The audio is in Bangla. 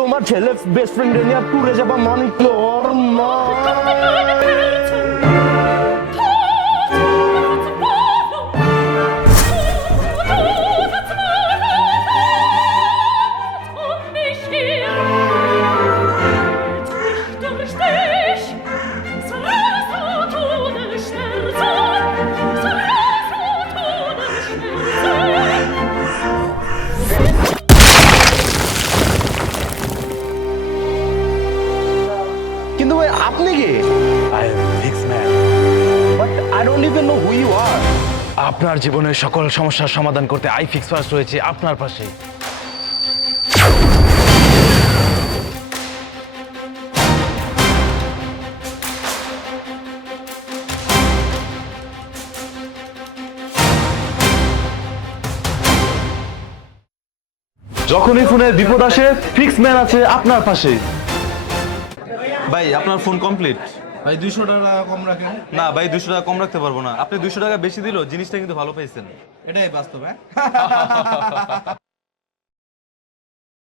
তোমার ছেলে বেস্ট ফ্রেন্ডের নিয়ে ট্যুরে যাবা মানে তোর মা বিন্দু ভাই আপনি কে I am Vicks man but I don't even know who you আর আপনার জীবনের সকল সমস্যার সমাধান করতে আই ফিক্স ফার্স্ট রয়েছে আপনার পাশে যখনই ফোনের বিপদ আসে ফিক্স ম্যান আছে আপনার পাশে ভাই আপনার ফোন কমপ্লিট ভাই দুইশো টাকা কম রাখেন না ভাই দুইশো টাকা কম রাখতে পারবো না আপনি দুইশো টাকা বেশি দিল জিনিসটা কিন্তু ভালো পাইছেন এটাই বাস্তব হ্যাঁ